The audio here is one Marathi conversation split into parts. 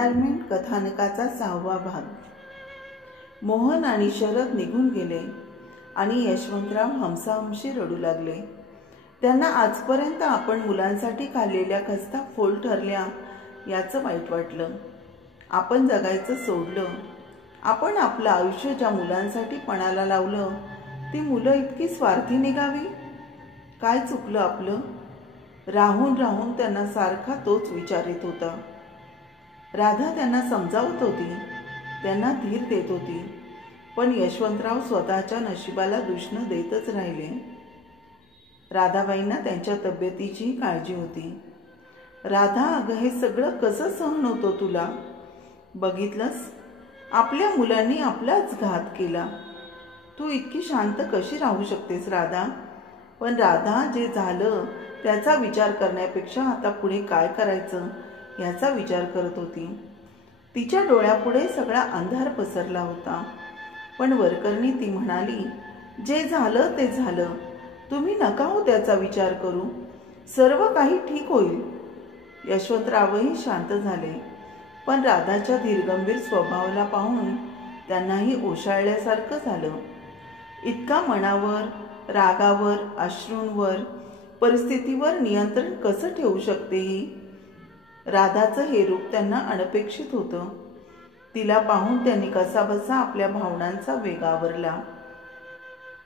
रिटायरमेंट कथानकाचा 6वा भाग। मोहन आणि शरद निघून गेले आणि यशवंतराव हमसाहमशी रडू लागले। त्यांना आजपर्यंत आपण मुलांसाठी खाल्लेल्या खस्ता फोल ठरल्या याचं वाईट वाटलं। आपण जगायचं सोडलं। आपण आपलं आयुष्य ज्या मुलांसाठी पणाला लावलं ती मुलं इतकी स्वार्थी निघावी। काय चुकलं आपलं? राहून राहून त्यांना सारखा तोच विचार येत होता। राधा त्यांना समजावत होती, त्यांना धीर देत होती, पण यशवंतराव स्वतःच्या नशिबाला दोष देतच राहिले। राधाबाईंना त्यांच्या तब्येतीची काळजी होती। राधा, अगं हे सगळं कसं सहन होतं तुला? बघितलंस, आपल्या मुलांनी आपलाच घात केला। तू इतकी शांत कशी राहू शकतेस राधा? पण राधा, जे झालं त्याचा विचार करण्यापेक्षा आता पुढे काय करायचं याचा विचार करत होती। तिच्या डोळ्यापुढे सगळा अंधार पसरला होता। पण वरकरणी ती म्हणाली, जे झालं ते झालं, तुम्ही नका हो त्याचा विचार करू, सर्व काही ठीक होईल। यशवंतरावही शांत झाले, पण राधाच्या धीरगंभीर स्वभावाला पाहून त्यांनाही ओशाळल्यासारखं झालं। इतका मनावर, रागावर, अश्रूंवर, परिस्थितीवर नियंत्रण कसं ठेवू शकते ही? राधाचं हे रूप त्यांना अनपेक्षित होतं। तिला पाहून त्यांनी कसाबसा आपल्या भावनांचा वेग आवरला।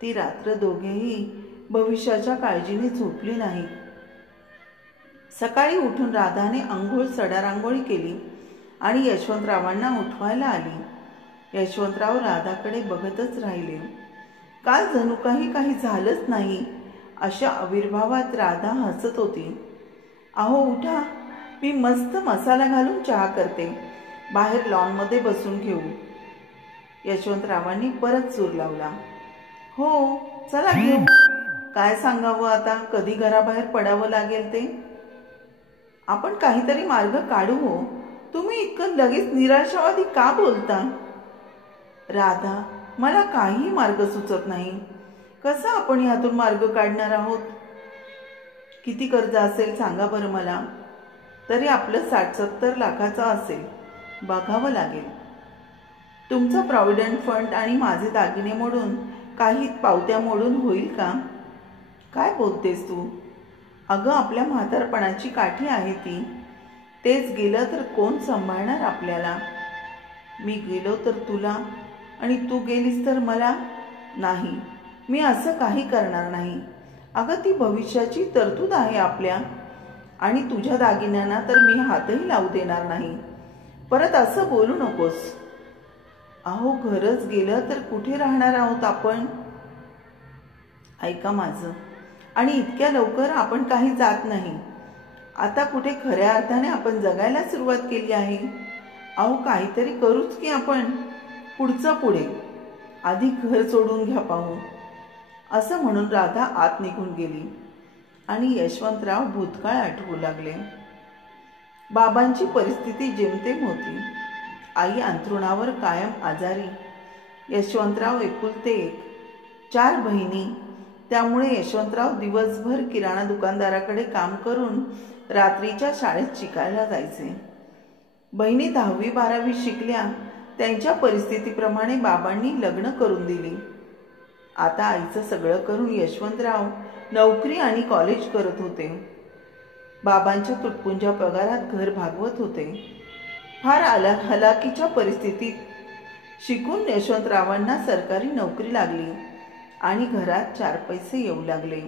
ती रात्र दोघेही भविष्याच्या काळजीने झोपली नाही। सकाळी उठून राधाने अंघोळ सडारांगोळी केली आणि यशवंतरावांना उठवायला आली। यशवंतराव राधाकडे बघतच राहिले। काल जणू काही झालंच नाही अशा आविर्भावात राधा हसत होती। अहो उठा, मी मस्त मसाला घालून चहा करते, बाहेर लॉनमध्ये बसून घेऊ। यशवंतरावांनी परत सूर लावला। हो चला घेऊ। काय सांगावं आता, कधी घराबाहेर पडावं लागेल ते? आपण काहीतरी मार्ग काढू हो, तुम्ही इतकं लगेच निराशावादी का बोलता? राधा, मला काही मार्ग सुचत नाही। कसा आपण यातून मार्ग काढणार आहोत? किती कर्ज असेल सांगा बरं मला? तरी आपलं 60-70 लाखाचं असेल, बघावं लागेल। तुमचं प्रॉव्हिडंट फंड आणि माझे दागिने मोडून काही पावत्या मोडून होईल का? काय बोलतेस तू? अगं आपल्या म्हातारपणाची काठी आहे ती, तेच गेलं तर कोण सांभाळणार आपल्याला? मी गेलो तर तुला आणि तू गेलीस तर मला? नाही, मी असं काही करणार नाही। अगं ती भविष्याची तरतूद आहे आपल्या, आणि तुझ्या दागिन्यांना तर मी हातही लावू देणार नाही। परत असं बोलू नकोस। अहो घरच गेलं तर कुठे राहणार आहोत आपण? ऐका माझं, आणि इतक्या लवकर आपण काही जात नाही। आता कुठे खऱ्या अर्थाने आपण जगायला सुरुवात केली आहे। अहो काहीतरी करूच की आपण, पुढचं पुढे, आधी घर सोडून घ्या पाहू। असं म्हणून राधा आत निघून गेली आणि यशवंतराव भूतकाळ आठवू लागले। बाबांची परिस्थिती जेमतेम होती। आई अंथरुणावर कायम आजारी, यशवंतराव एकुलते एक, 4 बहिणी। त्यामुळे यशवंतराव दिवसभर किराणा दुकानदाराकडे काम करून रात्रीच्या शाळेत शिकायला जायचे। बहिणी 10वी-12वी शिकल्या, त्यांच्या परिस्थितीप्रमाणे बाबांनी लग्न करून दिली। आता आईचं सगळं करून यशवंतराव नोकरी आणि कॉलेज करत होते। बाबांच्या तुटपुंज्या पगारात घर भागवत होते। फार हलाखीच्या परिस्थितीत शिकून यशवंतरावांना सरकारी नोकरी लागली आणि घरात 4 पैसे येऊ लागले।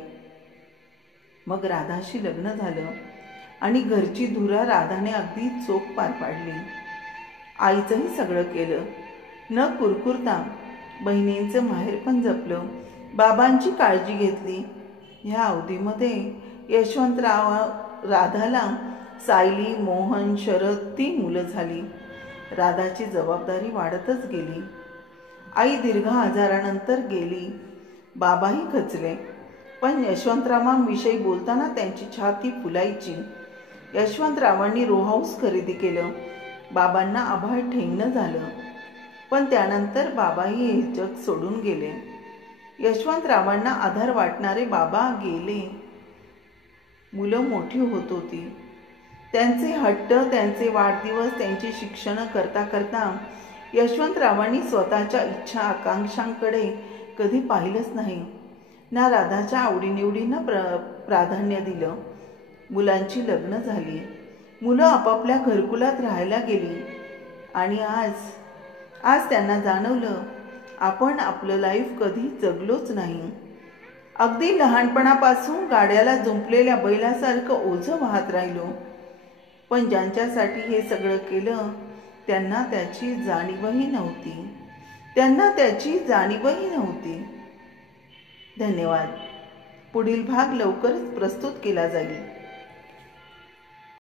मग राधाशी लग्न झालं आणि घरची धुरा राधाने अगदी चोख पार पाडली। आईचंही सगळं केलं, न कुरकुरता बहिणींचं माहेर पण जपलं, बाबांची काळजी घेतली। ह्या अवधीमध्ये राधाला सायली, मोहन, शरद 3 मुलं झाली। राधाची जबाबदारी वाढतच गेली। आई दीर्घ आजारानंतर गेली, बाबाही खचले, पण यशवंतरावांविषयी बोलताना त्यांची छाती फुलायची। यशवंतरावांनी रो हाऊस खरेदी केलं, बाबांना आभाळ ठेंगणं झालं, पण त्यानंतर बाबाही हे जग सोडून गेले। यशवंतरावांना आधार वाटणारे बाबा गेले। मुलं मोठी होत होती, त्यांचे हट्ट, त्यांचे वाढदिवस, त्यांची शिक्षणं करता करता यशवंतरावांनी स्वतःच्या इच्छा आकांक्षांकडे कधी पाहिलंच नाही. ना राधाच्या आवडीनिवडींना प्राधान्य दिलं. मुलांची लग्न झाली, मुलं आपापल्या घरकुलात राहायला गेली आणि आज त्यांना जाणवलं आपण आपलं लाईफ कधी जगलोच नाही. अगदी लहानपणापासून गाड्याला जुंपलेल्या बैलासारखं ओझं वाहत राहिलो. पण ज्यांच्यासाठी हे सगळं केलं त्यांना त्याची जाणीवही नव्हती. धन्यवाद. पुढील भाग लवकरच प्रस्तुत केला जाईल.